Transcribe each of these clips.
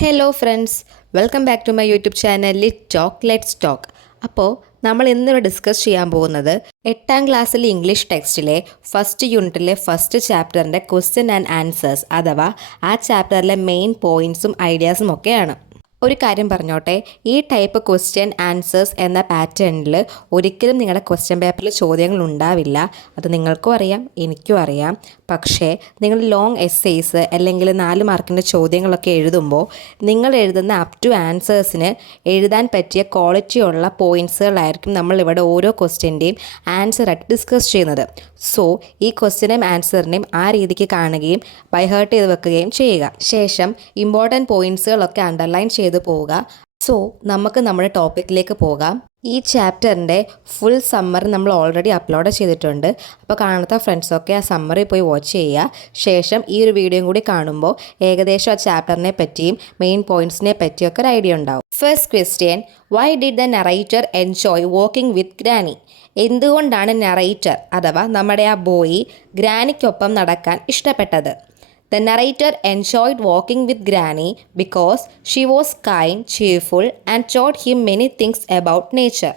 Hello friends, welcome back to my YouTube channel let's talk. അപ്പോൾ നമ്മൾ ഇന്നിവിടെ discuss ചെയ്യാൻ പോകുന്നത് 8ാം ക്ലാസ്സിലെ ഇംഗ്ലീഷ് ടെക്സ്റ്റിലെ ഫസ്റ്റ് യൂണിറ്റിലെ ഫസ്റ്റ് ചാപ്റ്ററിൻ്റെ ക്വസ്റ്റ്യൻ ആൻഡ് ആൻസേഴ്സ് അഥവാ ആ ചാപ്റ്ററിലെ മെയിൻ പോയിൻറ്സും ഐഡിയാസും ഒക്കെയാണ്. ഒരു കാര്യം പറഞ്ഞോട്ടെ, ഈ ടൈപ്പ് ക്വസ്റ്റ്യൻ ആൻസേഴ്സ് എന്ന പാറ്റേണിൽ ഒരിക്കലും നിങ്ങളുടെ ക്വസ്റ്റ്യൻ പേപ്പറിൽ ചോദ്യങ്ങൾ ഉണ്ടാവില്ല. അത് നിങ്ങൾക്കും അറിയാം, എനിക്കും അറിയാം. പക്ഷേ നിങ്ങൾ ലോങ് എസ്സേയ്സ് അല്ലെങ്കിൽ 4 മാർക്കിൻ്റെ ചോദ്യങ്ങളൊക്കെ എഴുതുമ്പോൾ നിങ്ങൾ എഴുതുന്ന അപ് ടു ആൻസേഴ്സിന് എഴുതാൻ പറ്റിയ ക്വാളിറ്റിയുള്ള പോയിൻറ്സുകളായിരിക്കും നമ്മളിവിടെ ഓരോ ക്വസ്റ്റ്യൻ്റെയും ആൻസറായിട്ട് ഡിസ്കസ് ചെയ്യുന്നത്. സോ ഈ ക്വസ്റ്റ്യനും ആൻസറിനെയും ആ രീതിക്ക് കാണുകയും ബൈഹേർട്ട് ചെയ്ത് വെക്കുകയും ചെയ്യുക. ശേഷം ഇമ്പോർട്ടൻറ്റ് പോയിൻറ്സുകളൊക്കെ അണ്ടർലൈൻ ചെയ്ത് പോവുക. സോ നമുക്ക് നമ്മുടെ ടോപ്പിക്കിലേക്ക് പോകാം. ഈ ചാപ്റ്ററിൻ്റെ ഫുൾ സമ്മറി നമ്മൾ ഓൾറെഡി അപ്ലോഡ് ചെയ്തിട്ടുണ്ട്. അപ്പോൾ കാണാത്ത ഫ്രണ്ട്സൊക്കെ ആ സമ്മറി പോയി വാച്ച് ചെയ്യുക. ശേഷം ഈ ഒരു വീഡിയോയും കൂടി കാണുമ്പോൾ ഏകദേശം ആ ചാപ്റ്ററിനെ പറ്റിയും മെയിൻ പോയിൻറ്സിനെ പറ്റിയൊക്കെ ഒരു ഐഡിയ ഉണ്ടാവും. First question, why did the narrator enjoy walking with granny? എന്തുകൊണ്ടാണ് നറേറ്റർ അഥവാ നമ്മുടെ ആ ബോയ് ഗ്രാനിക്കൊപ്പം നടക്കാൻ ഇഷ്ടപ്പെട്ടത്? The narrator enjoyed walking with Granny because she was kind, cheerful and taught him many things about nature.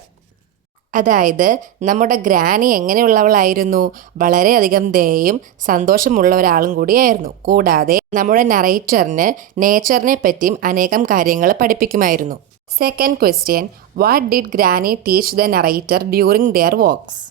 അതായത് നമ്മുടെ granny എങ്ങനെയുള്ളവളായിരുന്നു? വളരെയധികം ദയയും സന്തോഷമുള്ള ഒരാളും കൂടിയായിരുന്നു. കൂടാതെ നമ്മുടെ നറേറ്ററിന് നേച്ചറിനെ പറ്റിയും അനേകം കാര്യങ്ങൾ പഠിപ്പിക്കുമായിരുന്നു. Second question, what did granny teach the narrator during their walks?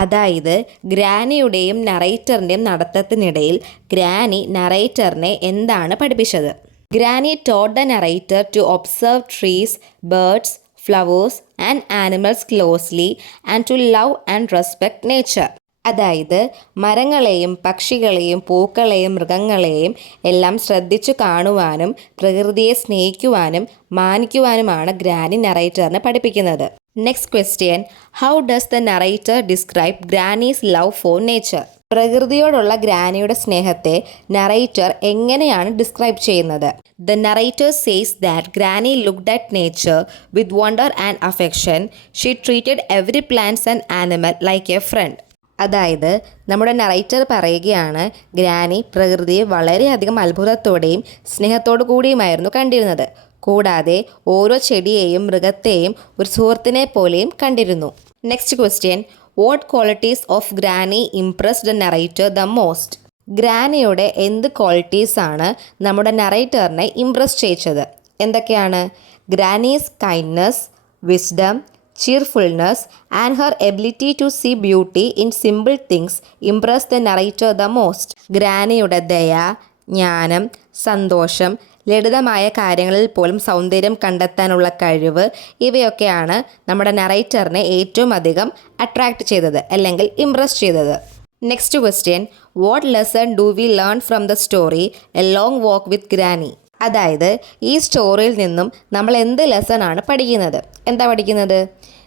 അതായത് ഗ്രാനിയുടെയും നറേറ്ററിൻ്റെയും നടത്തത്തിനിടയിൽ ഗ്രാനി നറേറ്ററിനെ എന്താണ് പഠിപ്പിച്ചത്? Granny taught the narrator to observe trees, birds, flowers and animals closely and to love and respect nature. അതായത് മരങ്ങളെയും പക്ഷികളെയും പൂക്കളെയും മൃഗങ്ങളെയും എല്ലാം ശ്രദ്ധിച്ചു കാണുവാനും പ്രകൃതിയെ സ്നേഹിക്കുവാനും മാനിക്കുവാനുമാണ് ഗ്രാനി നറേറ്ററിനെ പഠിപ്പിക്കുന്നത്. Next question, how does the narrator describe granny's love for nature? പ്രകൃതിയോടുള്ള ഗ്രാനിയുടെ സ്നേഹത്തെ നറേറ്റർ എങ്ങനെയാണ് ഡിസ്ക്രൈബ് ചെയ്യുന്നത്? The narrator says that granny looked at nature with wonder and affection. She treated every plants and animal like a friend. അതായത് നമ്മുടെ narrator പറയുകയാണ്, granny പ്രകൃതിയെ വളരെയധികം അത്ഭുതത്തോടെയും സ്നേഹത്തോടു കൂടിയുമായിരുന്നു കണ്ടിരുന്നത്. കൂടാതെ ഓരോ ചെടിയെയും മൃഗത്തെയും ഒരു സുഹൃത്തിനെ പോലെയും കണ്ടിരുന്നു. Next question, what qualities of granny impressed the narrator the most? ഗ്രാനിയുടെ എന്ത് ക്വാളിറ്റീസാണ് നമ്മുടെ നറേറ്ററിനെ ഇംപ്രസ് ചെയ്യിച്ചത്? എന്തൊക്കെയാണ്? Granny's kindness, wisdom, cheerfulness and her ability to see beauty in simple things impressed the narrator the most. ഗ്രാനിയുടെ ദയ, ജ്ഞാനം, സന്തോഷം, ലളിതമായ കാര്യങ്ങളിൽ പോലും സൗന്ദര്യം കണ്ടെത്താനുള്ള കഴിവ്, ഇവയൊക്കെയാണ് നമ്മുടെ നറേറ്ററിനെ ഏറ്റവും അധികം അട്രാക്റ്റ് ചെയ്തത് അല്ലെങ്കിൽ ഇംപ്രസ് ചെയ്തത്. Next question, what lesson do we learn from the story A long walk with granny? അതായത് ഈ സ്റ്റോറിയിൽ നിന്നും നമ്മൾ എന്ത് ലെസൺ ആണ് പഠിക്കുന്നത്? എന്താ പഠിക്കുന്നത്?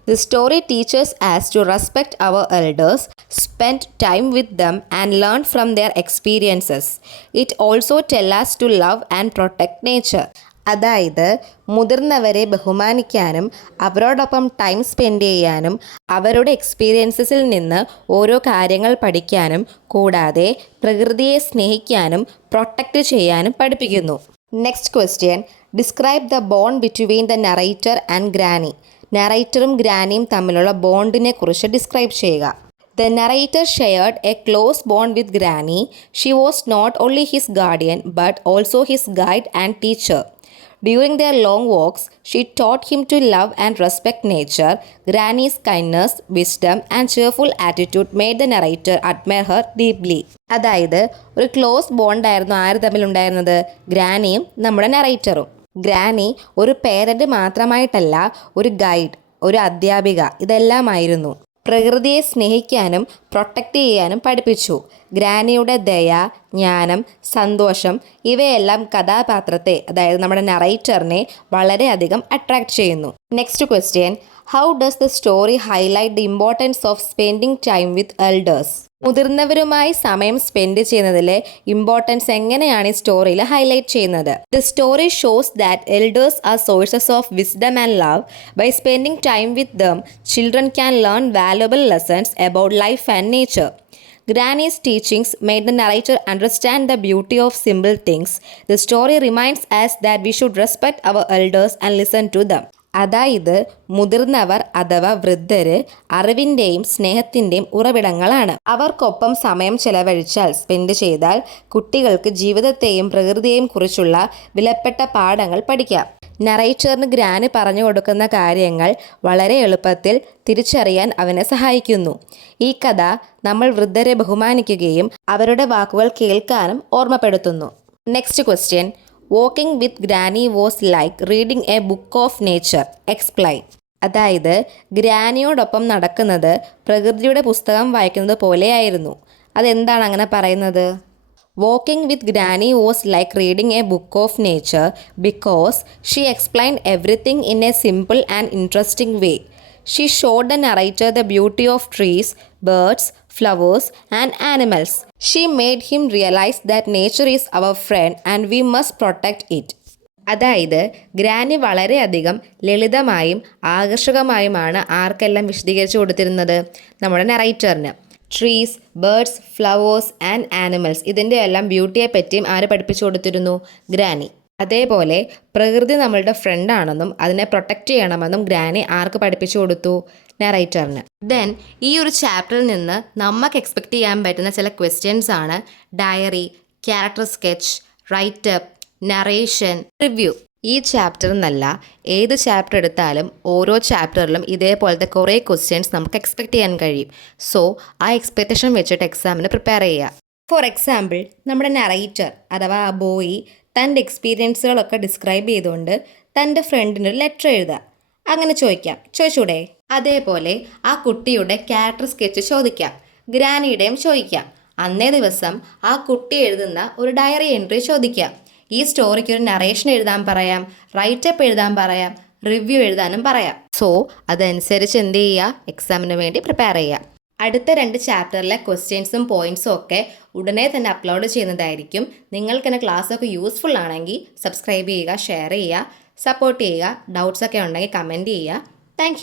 The story teaches us to respect our elders, spend time with them and learn from their experiences. It also tells us to love and protect nature. അതായത് മുതിർന്നവരെ ബഹുമാനിക്കാനും അവരോടൊപ്പം ടൈം സ്പെൻഡ് ചെയ്യാനും അവരുടെ എക്സ്പീരിയൻസസിൽ നിന്ന് ഓരോ കാര്യങ്ങൾ പഠിക്കാനും കൂടാതെ പ്രകൃതിയെ സ്നേഹിക്കാനും പ്രൊട്ടക്റ്റ് ചെയ്യാനും പഠിപ്പിക്കുന്നു. Next question, describe the bond between the narrator and granny. നറേറ്ററും ഗ്രാനിയും തമ്മിലുള്ള ബോണ്ടിനെ കുറിച്ച് ഡിസ്ക്രൈബ് ചെയ്യുക. The narrator shared a close bond with granny. She was not only his guardian but also his guide and teacher. During their long walks, she taught him to love and respect nature. Granny's kindness, wisdom and cheerful attitude made the narrator admire her deeply. അതായത് ഒരു close ബോണ്ടായിരുന്നു ആര് തമ്മിലുണ്ടായിരുന്നത്? ഗ്രാനിയും നമ്മുടെ നറേറ്ററും. Granny ഒരു parent മാത്രമായിട്ടല്ല, ഒരു guide, ഒരു അധ്യാപിക, ഇതെല്ലാമായിരുന്നു. പ്രകൃതിയെ സ്നേഹിക്കാനും പ്രൊട്ടക്റ്റ് ചെയ്യാനും പഠിപ്പിച്ചു. ഗ്രാനിയുടെ ദയ, ജ്ഞാനം, സന്തോഷം ഇവയെല്ലാം കഥാപാത്രത്തെ അതായത് നമ്മുടെ നറേറ്ററിനെ വളരെയധികം അട്രാക്റ്റ് ചെയ്യുന്നു. Next question, how does the story highlight the importance of spending time with elders? മുതിർന്നവരുമായി സമയം സ്പെൻഡ് ചെയ്യുന്നതിലെ ഇമ്പോർട്ടൻസ് എങ്ങനെയാണ് ഈ സ്റ്റോറിയിൽ ഹൈലൈറ്റ് ചെയ്യുന്നത്? The story shows that elders are sources of wisdom and love. By spending time with them, children can learn valuable lessons about life and nature. Granny's teachings made the narrator understand the beauty of simple things. The story reminds us that we should respect our elders and listen to them. അതായത് മുതിർന്നവർ അഥവാ വൃദ്ധര് അറിവിൻ്റെയും സ്നേഹത്തിൻ്റെയും ഉറവിടങ്ങളാണ്. അവർക്കൊപ്പം സമയം ചെലവഴിച്ചാൽ spend ചെയ്താൽ കുട്ടികൾക്ക് ജീവിതത്തെയും പ്രകൃതിയെയും കുറിച്ചുള്ള വിലപ്പെട്ട പാഠങ്ങൾ പഠിക്കാം. നറേറ്ററിന് ഗ്രാനി പറഞ്ഞു കൊടുക്കുന്ന കാര്യങ്ങൾ വളരെ എളുപ്പത്തിൽ തിരിച്ചറിയാൻ അവനെ സഹായിക്കുന്നു. ഈ കഥ നമ്മൾ വൃദ്ധരെ ബഹുമാനിക്കുകയും അവരുടെ വാക്കുകൾ കേൾക്കാനും ഓർമ്മപ്പെടുത്തുന്നു. Next question. Walking with granny was like reading A book of nature. Explain. അതായത് ഗ്രാനിയോടൊപ്പം നടക്കുന്നത് പ്രകൃതിയുടെ പുസ്തകം വായിക്കുന്നത് പോലെയായിരുന്നു. അതെന്താണ് അങ്ങനെ പറയുന്നത്? Walking with Granny was like reading a book of nature because she explained everything in a simple and interesting way. She showed the narrator the beauty of trees, birds, flowers, and animals. She made him realize that nature is our friend and we must protect it. അതായത് ഗ്രാനി വളരെയധികം ലളിതമായും ആകർഷകമായുമാണ് ആർക്കെല്ലാം വിശദീകരിച്ചു കൊടുത്തിരുന്നത്? നമ്മുടെ നറേറ്ററിന്. Trees, birds, flowers and animals ഇതിൻ്റെ എല്ലാം ബ്യൂട്ടിയെ പറ്റിയും ആര് പഠിപ്പിച്ചു കൊടുത്തിരുന്നു? ഗ്രാനി. അതേപോലെ പ്രകൃതി നമ്മളുടെ ഫ്രണ്ടാണെന്നും അതിനെ പ്രൊട്ടക്റ്റ് ചെയ്യണമെന്നും ഗ്രാനി ആർക്ക് പഠിപ്പിച്ചു കൊടുത്തു? നറേറ്ററിന്. ദെൻ ഈ ഒരു ചാപ്റ്ററിൽ നിന്ന് നമുക്ക് എക്സ്പെക്റ്റ് ചെയ്യാൻ പറ്റുന്ന ചില ക്വസ്റ്റ്യൻസ് ആണ് diary, character sketch, write up, narration, review. ഈ ചാപ്റ്റർ എന്നല്ല ഏത് ചാപ്റ്റർ എടുത്താലും ഓരോ ചാപ്റ്ററിലും ഇതേപോലത്തെ കുറേ ക്വസ്റ്റ്യൻസ് നമുക്ക് എക്സ്പെക്റ്റ് ചെയ്യാൻ കഴിയും. സോ ആ എക്സ്പെക്റ്റേഷൻ വെച്ചിട്ട് എക്സാമിന് പ്രിപ്പയർ ചെയ്യുക. ഫോർ എക്സാമ്പിൾ, നമ്മുടെ നറേറ്റർ അഥവാ ആ ബോയ് തൻ്റെ എക്സ്പീരിയൻസുകളൊക്കെ ഡിസ്ക്രൈബ് ചെയ്തുകൊണ്ട് തൻ്റെ ഫ്രണ്ടിന് ഒരു ലെറ്റർ എഴുതുക. അങ്ങനെ ചോദിച്ചൂടെ? അതേപോലെ ആ കുട്ടിയുടെ ക്യാരക്ടർ സ്കെച്ച് ചോദിക്കാം, ഗ്രാനിയുടെയും ചോദിക്കാം. അന്നേ ദിവസം ആ കുട്ടി എഴുതുന്ന ഒരു ഡയറി എൻട്രി ചോദിക്കാം. ഈ സ്റ്റോറിക്ക് ഒരു നറേഷൻ എഴുതാൻ പറയാം, റൈറ്റപ്പ് എഴുതാൻ പറയാം, റിവ്യൂ എഴുതാനും പറയാം. സോ അതനുസരിച്ച് എന്ത് ചെയ്യുക? എക്സാമിന് വേണ്ടി പ്രിപ്പയർ ചെയ്യുക. അടുത്ത 2 ചാപ്റ്ററിലെ ക്വസ്റ്റ്യൻസും പോയിൻറ്സും ഒക്കെ ഉടനെ തന്നെ അപ്ലോഡ് ചെയ്യുന്നതായിരിക്കും. നിങ്ങൾക്ക് എൻ്റെ ക്ലാസ്സൊക്കെ യൂസ്ഫുൾ ആണെങ്കിൽ സബ്സ്ക്രൈബ് ചെയ്യുക, ഷെയർ ചെയ്യുക, സപ്പോർട്ട് ചെയ്യുക. ഡൗട്ട്സൊക്കെ ഉണ്ടെങ്കിൽ കമൻറ്റ് ചെയ്യുക. താങ്ക്